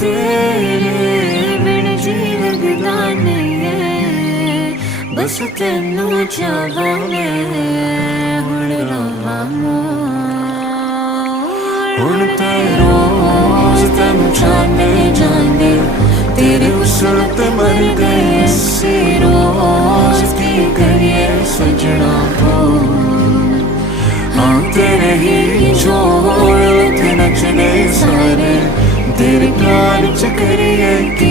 तेरे बिन जी लगदा नहीं है, बस तेनू चाहां मैं हुण रवां हुण ते रोज तेनू जाने जाने तेरे उसल ते मर गए असी रोज की करिए सजना हो। हाँ तेरे ही जोड़ ते नचने सारे तेरे प्यार च करिए की